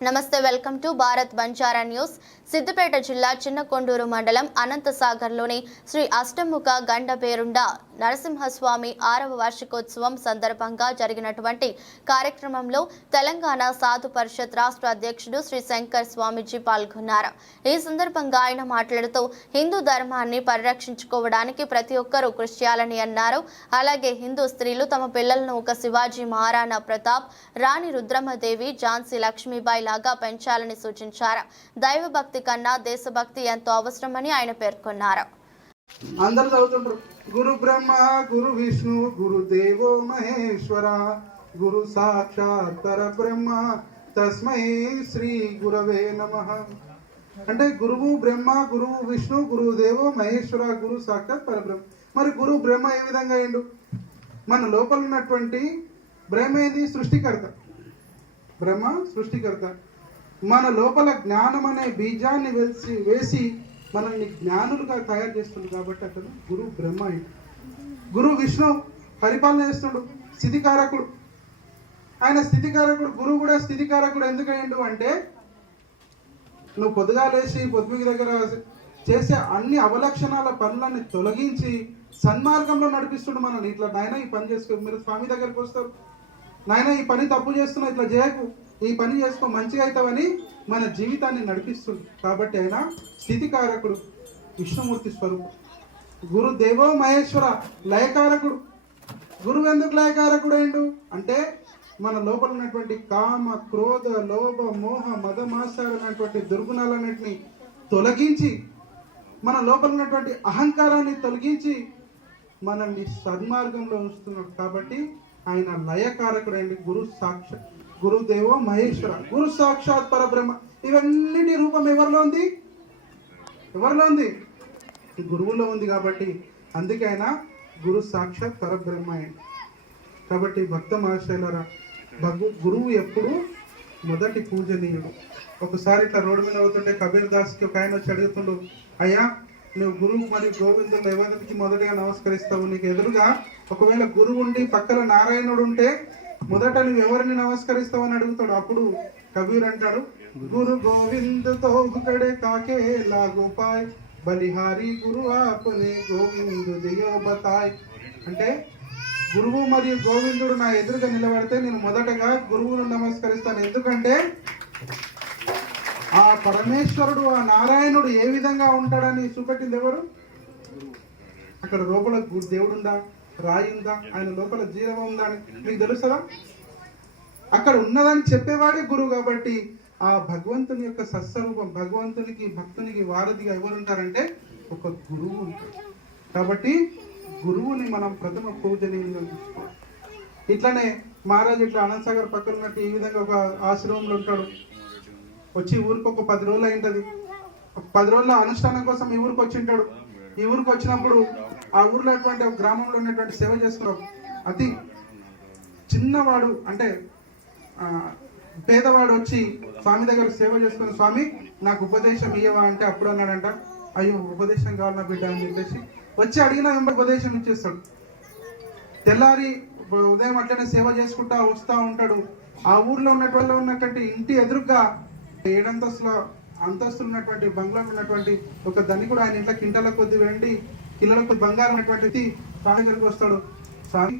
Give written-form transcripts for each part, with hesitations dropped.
నమస్తే, welcome to Bharat Banjara news. Siddipet జిల్లా చిన్నకొండూరు మండలం అనంతసాగర్లోని శ్రీ అష్టముఖ గండపేరుండ నరసింహస్వామి 6వ వార్షికోత్సవం సందర్భంగా జరిగినటువంటి కార్యక్రమంలో తెలంగాణ సాధు పరిషత్ రాష్ట్ర అధ్యక్షుడు శ్రీ శంకర్ స్వామీజీ పాల్గొన్నారు. ఈ సందర్భంగా ఆయన మాట్లాడుతూ హిందూ ధర్మాన్ని పరిరక్షించుకోవడానికి ప్రతి ఒక్కరూ కృషి చేయాలని అన్నారు. అలాగే హిందూ స్త్రీలు తమ పిల్లలను ఒక శివాజీ, మహారాణా ప్రతాప్, రాణి రుద్రమదేవి, ఝాన్సీ లక్ష్మీబాయి లాగా పెంచాలని సూచించారు. దైవభక్తి కన్నా దేశభక్తి ఎంతో అవసరమని ఆయన పేర్కొన్నారు. అందరూ చదువుతుంటారు. గురు బ్రహ్మ, గురు విష్ణు, గురు దేవో మహేశ్వర, గురు సాక్షాత్ పరబ్రహ్మ, తస్మై శ్రీ గురవే నమః. అంటే గురువు బ్రహ్మ, గురువు విష్ణు, గురువు దేవో మహేశ్వర, గురు సాక్షాత్ పరబ్రహ్మ. మరి గురు బ్రహ్మ ఏ విధంగా అయిండు? మన లోపల ఉన్నటువంటి బ్రహ్మ ఏది? సృష్టికర్త. బ్రహ్మ సృష్టికర్త. మన లోపల జ్ఞానం అనే బీజాన్ని వేసి మనల్ని జ్ఞానులుగా తయారు చేస్తుంది. కాబట్టి అతను గురు బ్రహ్మ అయింది. గురు విష్ణు పరిపాలన చేస్తుడు, స్థితికారకుడు. ఆయన స్థితికారకుడు. గురువు కూడా స్థితికారకుడు. ఎందుకు అయ్యిండు అంటే, నువ్వు పొద్దుగా లేచి పొద్దుకి దగ్గర చేసే అన్ని అవలక్షణాల పనులన్నీ తొలగించి సన్మార్గంలో నడిపిస్తుడు మనల్ని. ఇట్లా నాయన ఈ పని చేసుకో, మీరు స్వామి దగ్గరికి వస్తారు, నాయన ఈ పని తప్పు చేస్తున్నావు, ఇట్లా చేయకు, ఈ పని చేసుకో, మంచిగా అవుతావని మన జీవితాన్ని నడిపిస్తుంది. కాబట్టి ఆయన స్థితికారకుడు, విష్ణుమూర్తి స్వరూపం. గురు దేవో మహేశ్వర, లయకారకుడు. గురువు ఎందుకు లయకారకుడు అయిండు అంటే, మన లోపల ఉన్నటువంటి కామ, క్రోధ, లోభ, మోహ, మదమాసాలైనటువంటి దుర్గుణాలన్నింటినీ తొలగించి, మన లోపల ఉన్నటువంటి అహంకారాన్ని తొలగించి మనల్ని సన్మార్గంలో ఉంచుతున్నాడు. కాబట్టి ఆయన లయకారకుడు అయింది. గురుదేవో మహేశ్వర, గురు సాక్షాత్ పరబ్రహ్మ. ఇవన్నిటి రూపం ఎవరిలో ఉంది? ఎవరిలో ఉంది? గురువులో ఉంది. కాబట్టి అందుకే ఆయన గురు సాక్షాత్ పరబ్రహ్మ అయింది. కాబట్టి భక్త మహాశైలరా, గురువు ఎప్పుడు మొదటి పూజనీయుడు. ఒకసారి ఇట్లా రోడ్డు మీద అవుతుంటే కబీర్ దాస్కి ఒక ఆయన వచ్చి అడుగుతుండు, అయ్యా నువ్వు గురువు మరియు గోవిందుడు ఎవరికి మొదటగా నమస్కరిస్తావు? నీకు ఎదురుగా ఒకవేళ గురువు ఉండి పక్కన నారాయణుడు ఉంటే మొదట నువ్వు ఎవరిని నమస్కరిస్తావు అని అడుగుతాడు. అప్పుడు కబీర్ అంటాడు, గురు గోవింద్ తో కడే కాకే లాగోపాయ్, బలిహారి గురు ఆపనే గోవిందు దియో బతాయ్. అంటే గురువు మరియు గోవిందుడు నా ఎదురుగా నిలబడితే నేను మొదటగా గురువును నమస్కరిస్తాను. ఎందుకంటే ఆ పరమేశ్వరుడు, ఆ నారాయణుడు ఏ విధంగా ఉంటాడని చూపెట్టింది ఎవరు? అక్కడ లోపల దేవుడు ఉందా, రాయి ఉందా, ఆయన లోపల జీవం ఉందా అని మీకు తెలుస్తుందా? అక్కడ ఉన్నదని చెప్పేవాడే గురువు. కాబట్టి ఆ భగవంతుని యొక్క సత్స్వరూపం, భగవంతునికి భక్తునికి వారధిగా ఎవరు ఉంటారంటే ఒక గురువు ఉంటాడు. కాబట్టి గురువుని మనం ప్రథమ పూజనీయంగా చూసుకోవాలి. ఇట్లానే మహారాజు ఇట్లా అనంతసాగర్ పక్కన ఉన్నట్టు ఈ విధంగా ఒక ఆశ్రమంలో ఉంటాడు. వచ్చి ఊరికి ఒక 10 రోజులు అయింటది. 10 రోజుల అనుష్ఠానం కోసం ఈ ఊరికి వచ్చింటాడు. ఈ ఊరికి వచ్చినప్పుడు ఆ ఊర్లో ఒక గ్రామంలో ఉన్నటువంటి సేవ చేసుకున్నాడు. అతి చిన్నవాడు అంటే పేదవాడు వచ్చి స్వామి దగ్గర సేవ చేసుకుని, స్వామి నాకు ఉపదేశం ఇయ్యవా అంటే అప్పుడు అన్నాడంట, అయ్యో ఉపదేశం కావాలి నా బిడ్డ అని చెప్పేసి వచ్చి అడిగిన వెంబడి ఉపదేశం ఇచ్చేస్తాడు. తెల్లారి ఉదయం అట్లనే సేవ చేసుకుంటా వస్తూ ఉంటాడు. ఆ ఊర్లో ఉన్నటువంటి ఇంటి ఎదురుగా 7 అంతస్తులు ఉన్నటువంటి బంగ్లాలు ఉన్నటువంటి ఒక ధనికుడు ఆయన ఇంట్లో కింటాల కొద్ది వెండి, కిలోల కొద్ది బంగారం ఉన్నటువంటి స్వామి దగ్గరికి వస్తాడు. స్వామి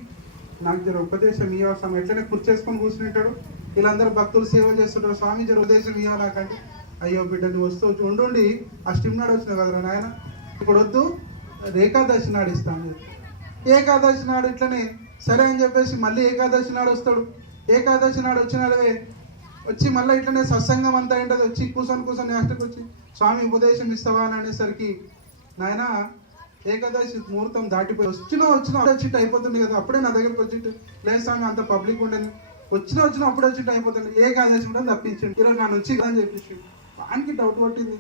నాకు జర ఉపదేశం ఇవ్వ స్వామి. ఎట్లనే కూర్చేసుకొని కూర్చుంటాడు. వీళ్ళందరూ భక్తులు సేవ చేస్తుంటారు. స్వామి జర ఉపదేశం ఇవ్వ నాకంటే, అయ్యో బిడ్డ నువ్వు వస్తూ ఉండి అష్టమి నాడు వచ్చినావు కదరా నాయన, ఇప్పుడు వద్దు ఏకాదశి నాడు ఇస్తాను. ఏకాదశి నాడు ఇట్లనే సరే అని చెప్పేసి మళ్ళీ ఏకాదశి నాడు వస్తాడు. ఏకాదశి నాడు వచ్చినాడే వచ్చి మళ్ళీ ఇట్లనే సత్సంగం అంతా ఏంటది వచ్చి కూర్చొని లాస్ట్కి వచ్చి స్వామి ఉపదేశం ఇస్తావా అని అనేసరికి, నాయన ఏకాదశి ముహూర్తం దాటిపోయి వచ్చిట్టు అయిపోతుంది కదా, అప్పుడే నా దగ్గరకు వచ్చిట్టు లేదు స్వామి అంత పబ్లిక్ ఉండేది, వచ్చిన అప్పుడే వచ్చిట్టు అయిపోతుంది, ఏకాదశి కూడా తప్పించండి ఈరోజు నా నుంచి అని చెప్పేసి వానికి డౌట్ పట్టింది.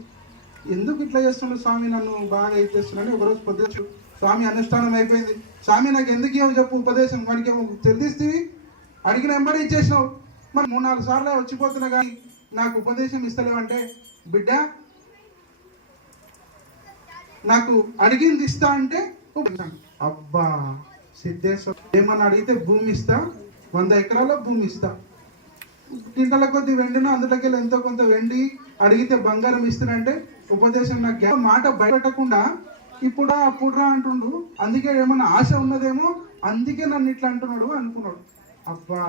ఎందుకు ఇట్లా చేస్తున్నాడు స్వామి, నన్ను బాగా ఇచ్చేస్తున్నాడు. ఒకరోజు పొద్దుచ్చు స్వామి అనుష్ఠానం అయిపోయింది, స్వామి నాకు ఎందుకు ఏమో చెప్పు ఉపదేశం, వానికి ఏమో తెలిస్తే అడిగిన వెంబడి ఇచ్చేసినావు, మరి 3-4 సార్లు వచ్చిపోతున్నా కానీ నాకు ఉపదేశం ఇస్తలేవంటే, బిడ్డ నాకు అడిగింది ఇస్తా అంటే అబ్బా సిద్ధేశ్వర ఏమన్నా అడిగితే భూమి ఇస్తా, 100 ఎకరాల భూమి ఇస్తా, కింటల కొద్ది వెండినో అందులోకి వెళ్ళి ఎంతో కొంత వెండి అడిగితే బంగారం ఇస్తానంటే ఉపదేశం నాకు మాట బయటకుండా ఇప్పుడా అప్పుడురా అంటుండు. అందుకే ఏమన్నా ఆశ ఉన్నదేమో, అందుకే నన్ను ఇట్లా అంటున్నాడు అనుకున్నాడు. అబ్బా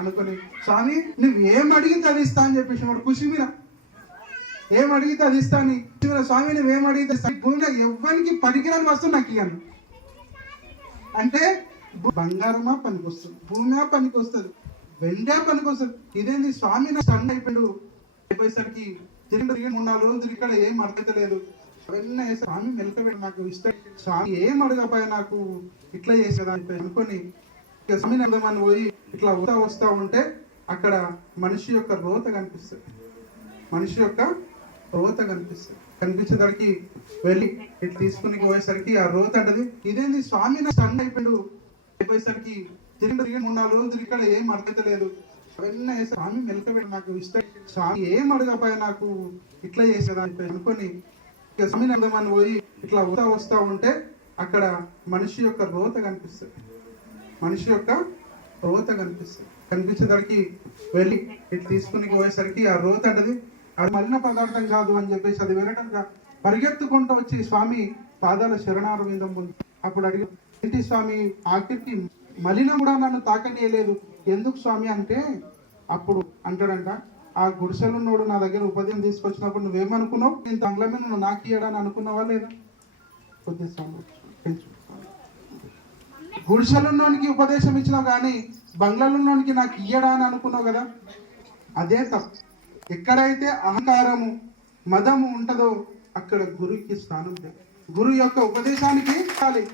అనుకుని స్వామి నువ్వు ఏం అడిగితే అది ఇస్తా అని చెప్పేసి వాడు ఖుషి మీద ఏం అడిగితే అది ఇస్తా అని స్వామి నువ్వేం అడిగితే భూమిలో ఎవ్వరికి పనికిరాని వస్తువు నాకు ఇవ్వను అంటే బంగారమా పనికి వస్తుంది, భూమి పనికి వస్తుంది, వెండే పనికి వస్తుంది. ఇదేంది స్వామి నా సన్న అయిపోయేసరికి తిరిగి 3-4 రోజులు ఇక్కడ ఏం అర్థలేదు. అవన్నీ స్వామి మెలకబెట్టి నాకు ఇష్టం, స్వామి ఏం అడగపోయా నాకు ఇట్లా చేసేదా అనుకొని స్వామిని అందమని పోయి ఇట్లా వస్తా ఉంటే అక్కడ మనిషి యొక్క రోత కనిపిస్తుంది. మనిషి యొక్క రోత కనిపించేసరికి వెళ్ళి ఇట్లా తీసుకుని పోయేసరికి ఆ రోత అంటది ఇదేంది స్వామి నా సన్న అయిపోయేసరికి తిరిగి 3-4 రోజులు ఇక్కడ ఏం అర్థలేదు. అవన్నీ స్వామి మెలకబెట్టి నాకు ఇష్టం, స్వామి ఏం అడగపోయా నాకు ఇట్లా చేసేదా అనుకొని స్వామిని అందమని పోయి ఇట్లా వస్తా ఉంటే అక్కడ మనిషి యొక్క రోత కనిపిస్తుంది. మనిషి యొక్క రోత కనిపించేసరికి వెళ్ళి ఇట్లా తీసుకుని పోయేసరికి ఆ రోత అంటది అది మలిన పదార్థం కాదు అని చెప్పేసి అది వినటంగా పరిగెత్తుకుంటూ వచ్చి స్వామి పాదాల శరణార విందం ఉంది. అప్పుడు అడిగి ఏంటి స్వామి ఆఖరికి మలిన కూడా నన్ను తాకనీయలేదు ఎందుకు స్వామి అంటే అప్పుడు అంటాడంట ఆ గుడిసెలున్నోడు నా దగ్గర ఉపదేశం తీసుకొచ్చినప్పుడు నువ్వేమనుకున్నావు, నేను తంగ్లమే నువ్వు నాకు ఇయ్యడాని అనుకున్నావా లేదా? కొద్దిగా గుడిసెలున్నోనికి ఉపదేశం ఇచ్చినావు కానీ బంగ్లాలున్నోనికి నాకు ఇయ్యడా అని అనుకున్నావు కదా, అదే తప్పు. ఎక్కడైతే అహంకారము మదము ఉంటుందో అక్కడ గురువుకి స్థానం లేదు. గురువు యొక్క ఉపదేశానికి విడాలి,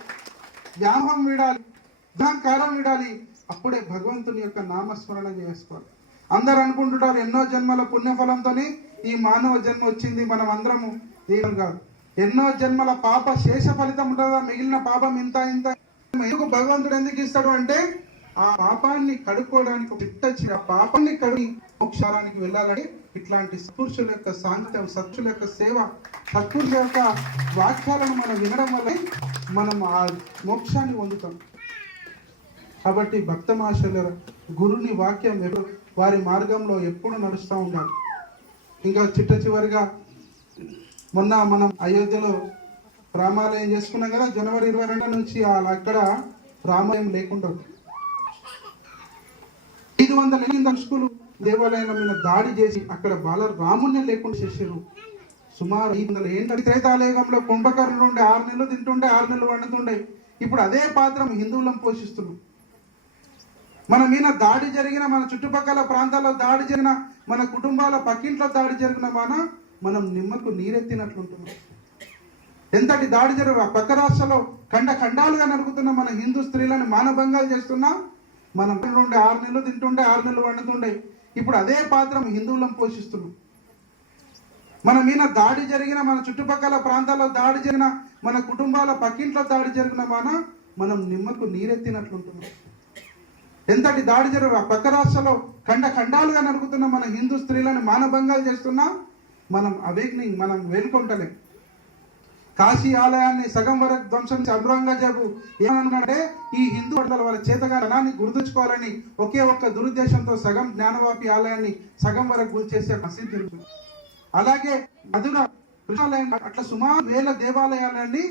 వ్యామోహం విడాలి, అహంకారం విడాలి. అప్పుడే భగవంతుని యొక్క నామస్మరణ చేసుకోవాలి. అందరు అనుకుంటుంటారు ఎన్నో జన్మల పుణ్యఫలంతోనే ఈ మానవ జన్మ వచ్చింది, మనం అందరము ఏం కాదు. ఎన్నో జన్మల పాప శేష ఫలితం ఉంటుందా, మిగిలిన పాపం ఇంత ఎందుకు భగవంతుడు ఎందుకు ఇస్తాడు అంటే ఆ పాపాన్ని కడుక్కోవడానికి పిట్టచ్చి ఆ పాపాన్ని కడిగి మోక్షానికి వెళ్ళాలని ఇట్లాంటి సత్పురుషుల యొక్క సాంగత్యం, సత్పురుషుల యొక్క సేవ, సత్పురుషుల యొక్క వాక్యాలను మనం వినడం వల్ల మనం ఆ మోక్షాన్ని పొందుతాం. కాబట్టి భక్తమాషుల గురుని వాక్యం వారి మార్గంలో ఎప్పుడు నడుస్తూ ఉండాలి. ఇంకా చివరిగా మొన్న మనం అయోధ్యలో రామాలయం చేసుకున్నాం కదా, జనవరి 22 నుంచి అక్కడ రామాలయం లేకుండా 500 దర్శకులు దేవాలయం మీద దాడి చేసి అక్కడ రాముణ్ణి లేకుండా చేసారు. సుమారు 500 ఏంటి త్రేతాలయంలో కుంభకర్ణులు ఉండే 6 నెలలు తింటుండే 6 నెలలు వండుతుండే. ఇప్పుడు అదే పాత్ర హిందువులను పోషిస్తున్నాం. మన మీద దాడి జరిగిన, మన చుట్టుపక్కల ప్రాంతాల్లో దాడి జరిగిన, మన కుటుంబాల పక్కింట్లో దాడి జరిగిన మనం నిమ్మకు నీరెత్తినట్లుంటున్నాం. ఎంతటి దాడి జరిగిన పక్క రాష్ట్రంలో ఖండాలుగా నరుకుతున్న మన హిందూ స్త్రీలను మానభంగాలు చేస్తున్నా. మనం 6 నెలలు తింటుండే 6 నెలలు వండుతుండే. ఇప్పుడు అదే పాత్ర హిందువులను పోషిస్తున్నాం. మన మీద దాడి జరిగిన, మన చుట్టుపక్కల ప్రాంతాల్లో దాడి జరిగిన, మన కుటుంబాల పక్కింట్లో దాడి జరిగిన మనం నిమ్మకు నీరెత్తినట్లుంటున్నాం. ఎంతటి దాడి జరిగిన పక్క రాష్ట్రంలో ఖండాలుగా నరుకుతున్న మన హిందూ స్త్రీలను మానభంగాలు చేస్తున్నా. మనం అవేక్నింగ్, మనం వేలుకుంటలేం. కాశీ ఆలయాన్ని సగం వరకు ధ్వంసం ఔరంగజేబు ఏమనుకుంటే ఈ హిందూ వాళ్ళ చేతగానాన్ని గుర్తుంచుకోవాలని ఒకే ఒక్క దురుద్దేశంతో సగం జ్ఞానవాపి ఆలయాన్ని సగం వరకు గురి చేసే ప్రసిద్ధి. అలాగే మధుర కృష్ణాలయం అట్లా సుమారు 1000 దేవాలయాలన్నీ